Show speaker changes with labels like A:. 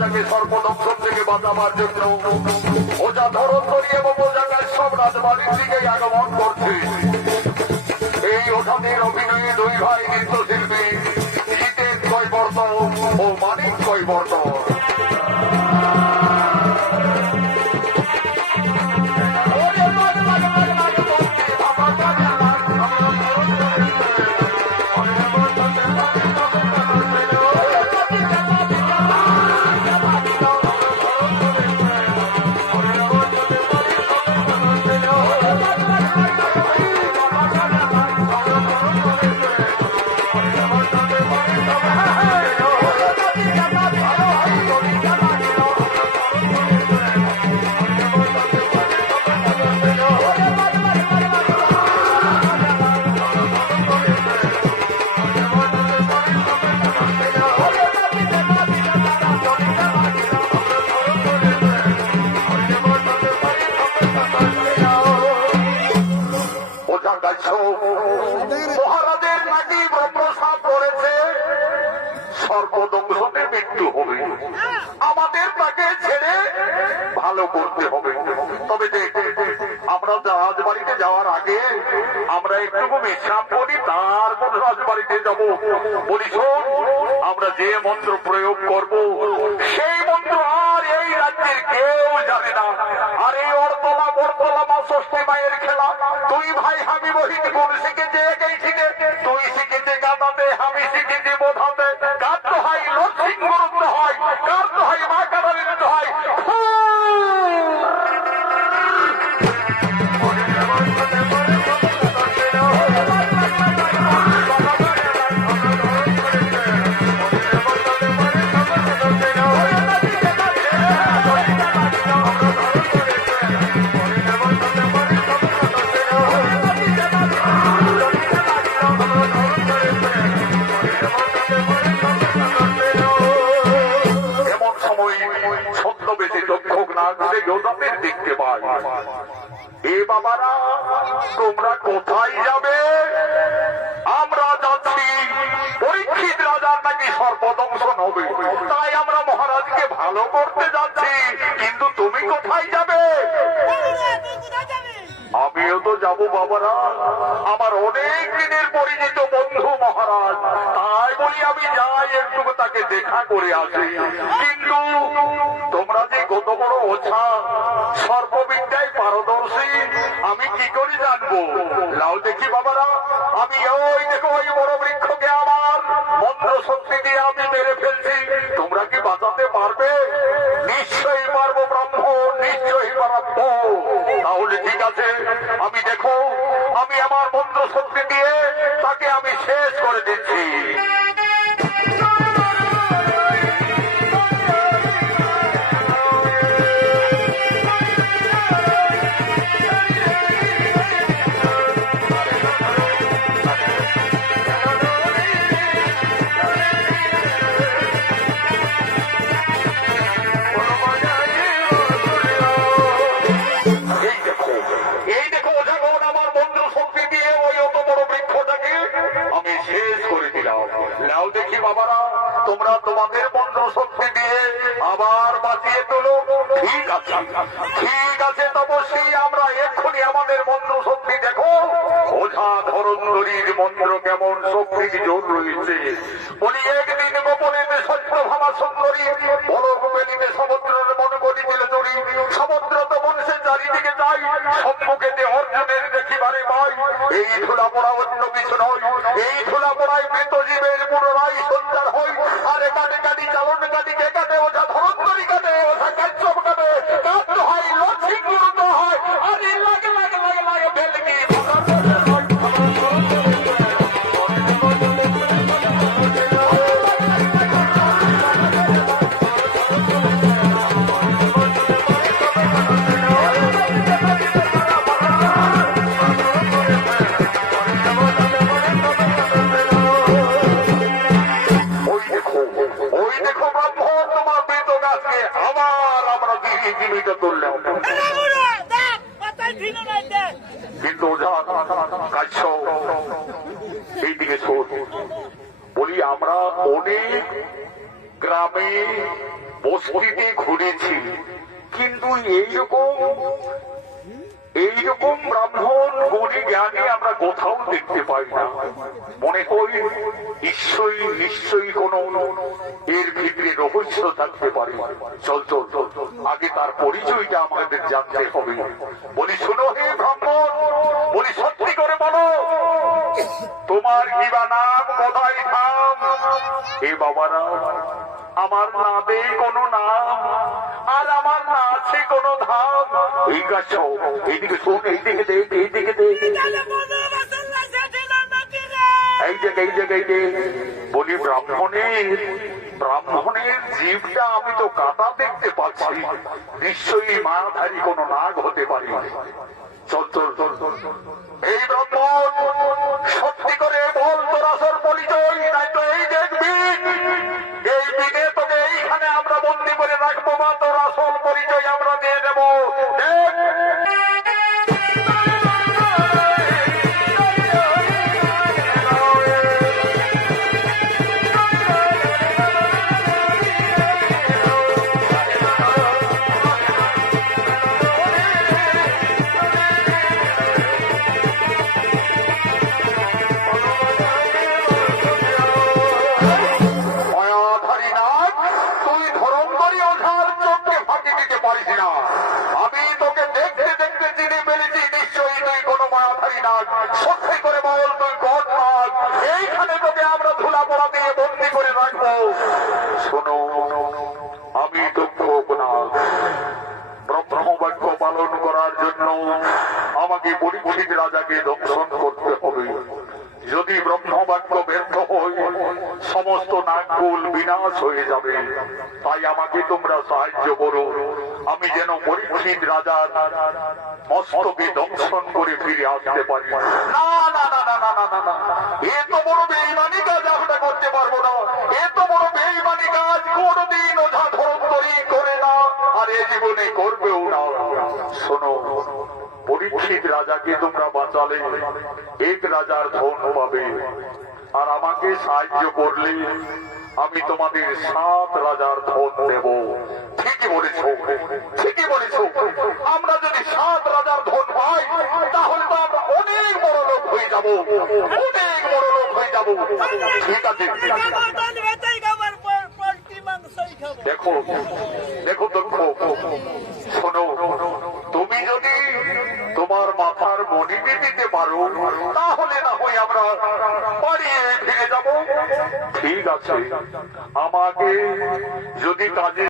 A: তাকে সর্বদংশন থেকে বাঁচাবার জন্য ওজা ধরন করি এবং জায়গায় সব রাজবাড়ির দিকে আগমন করছে। এই ওঠানের অভিনয়ে দুই ভাই নৃত্যশিল্পী জিতেন কৈবর্ত ও মানিক কৈবর্ত তাকে ছেড়ে ভালো করতে হবে। তবে দেখ, আমরা রাজবাড়িতে যাওয়ার আগে আমরা একটু বিশ্রাম করি, তারপর রাজবাড়িতে যাব। বলি, শোন, আমরা যে মন্ত্র প্রয়োগ করব, সেই মন্ত্র আর এই রাজ্যের কেউ জানে না। আর এই অর্তলা বর্তলা মা ষষ্ঠী মায়ের খেলা তুই ভাই আমি বহিত কোন শিখেছে, একেই শিখে। তুই শিখেছে গাঁদাতে আমি শিখেছি বোধাতে সময় ছদ্মবেশে না করে যোধাদের দেখতে পাই এ বাবারা, তোমরা কোথায় যাবে? আমরা যাচ্ছি পরীক্ষিত রাজার নাকি সর্বদংশন হবে। তাই আমরা মহারাজকে ভালো করতে যাচ্ছি, কিন্তু তুমি কোথায় যাবে? আমিও তো যাব বাবারা। আমার অনেক দিনের পরিচিত বন্ধু মহারাজ। বলি আমি যাই একটু তাকে দেখা করে আসি। কিন্তু তোমরা যে কত বড় ওছা সর্ববিদ্যায় পারদর্শী, আমি কি করে জানব? লাও দেখি বাবারা, আমি ওই দেখো, ওই বড় বৃক্ষকে আমার মন্ত্র শক্তি দিয়ে আমি মেরে ফেলছি। তোমরা কি বাঁচাতে পারবে? নিশ্চয়ই পারব ব্রাহ্মণ নিশ্চয়ই পারব। তাহলে ঠিক আছে, আমি দেখো, আমি আমার মন্ত্র শক্তি দিয়ে তাকে আমি শেষ করে দিচ্ছি। আবার বাঁচিয়ে তোলো ঠিক আছে ঠিক আছে, তপস্বী, আমরা এক্ষুনি আমাদের মন্ত্র শক্তি দেখো। ওঝা ধরন্ধরীর মন্ত্র কেমন শক্তি জোর রয়েছে। বলি, একদিন গোপনীতে সত্যভামা সুন্দরী সমুদ্রের সমুদ্র তো মানুষের চারিদিকে যাই অর্জুনের দেখিবারে পাই। এই ধুলা পড়া অন্য কিছু নয়, এই ধুলা পড়ায় মৃত জীবের পুনরায় সন্ধ্যার মৃত আবার আমরা দিদি জীবিত তুললাম কিন্তু কাছ এইদিকে শোধ বলি, আমরা অনেক গ্রামে বস্তিতে ঘুরেছি, কিন্তু এইরকম এইরকম ব্রাহ্মণ গণি জ্ঞানী আমরা কোথাও দেখতে পাই না। মনে করি, নিশ্চয়ই নিশ্চয়ই কোন এর ভিতরে রহস্য থাকতে পারে। চল চল চল। আগে তার পরিচয়টা আমাদের জানতে হবে। বলি, শোনো হে ব্রাহ্মণ, বলি, সত্যি করে বলো, তোমার কি বা নাম কোথায়, থাম। এ বাবারা, আমার নামে কোনো নাম এই গাছ এইদিকে শোন এইদিকে দেখ এইদিকে দেখ, এই যে এই যে বলি ব্রাহ্মণের ব্রাহ্মণের জীবটা আমি তো কাটা দেখতে পাচ্ছি। নিশ্চয়ই মায়াধারী কোনো নাগ হতে পারি। এই ব্রাহ্মণ, সত্যি করে বল তোর আসল পরিচয় নাই তো এই দেখবি। এই দিনে তোকে এইখানে আমরা বন্দি করে রাখব বা তোর আসল পরিচয় আমরা জন্য আমাকে পরিচিত রাজাকে দর্শন করতে হবে। যদি ব্রহ্মবাক্য ব্যর্থ হই সমস্ত নাগকুল বিনাশ হয়ে যাবে। তাই আমাকে তোমরা সাহায্য করো। আমি যেন পরীক্ষিত রাজার মস্তকে দর্শন করে ফিরে আসতে পারি। না না বড় বেইমানি কাজ আমরা করতে পারব না। এত বড় বেইমানি কাজ। কোনদিন ওঝা করি করি জীবনে করবেও না। শোনো পরীক্ষিত রাজাকে তোমরা বাঁচালে, এক রাজার ধন পাবে। আর আমাকে সাহায্য করলে আমি তোমাদের সাত রাজার ধন দেব। ঠিকই বলেছ ঠিকই বলেছ। আমরা যদি সাত রাজার ধন পাই, তাহলে তো আমরা অনেক বড় লোক হয়ে যাব, অনেক বড় লোক হয়ে যাব। ঠিক আছে? দেখো দেখো দক্ষ শোনো, তুমি যদি তোমার মাথার মনি দিতে পারো, তাহলে না হয় আমরা পালিয়ে ফিরে যাব। ঠিক আছে, আমাকে যদি কাজে